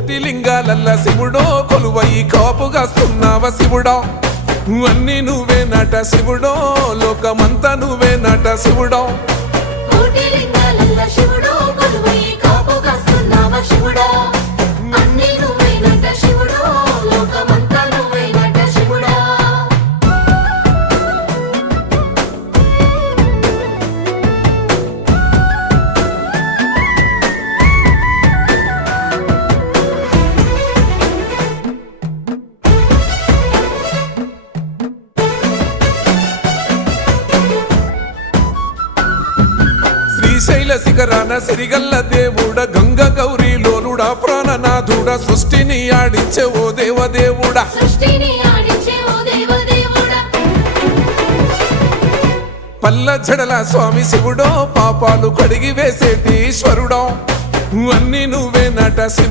కోటి లింగాలల్ల శివుడో కొలువై కాపుగాస్తున్నావ శివుడా అన్ని నువ్వే నట శివుడో లోకమంతా నువ్వే నట శివుడో కోటి లింగాలల్ల శివుడో కొలువై కాపుగాస్తున్నావ శివుడా అన్ని నువ్వే నట శివుడో లోకమంతా నువ్వే నట శివుడా శ్రీశైల శిఖరాన సిరిగల్ల దేవుడ గంగ గౌరీ లోలుడా ప్రాణనాథుడ సృష్టిని ఆడించే ఓ దేవదేవుడా సృష్టిని ఆడించే ఓ దేవదేవుడా పల్ల జడల స్వామి శివుడో పాపాలు కడిగి వేసేటి ఈశ్వరుడో అన్ని నువ్వే నట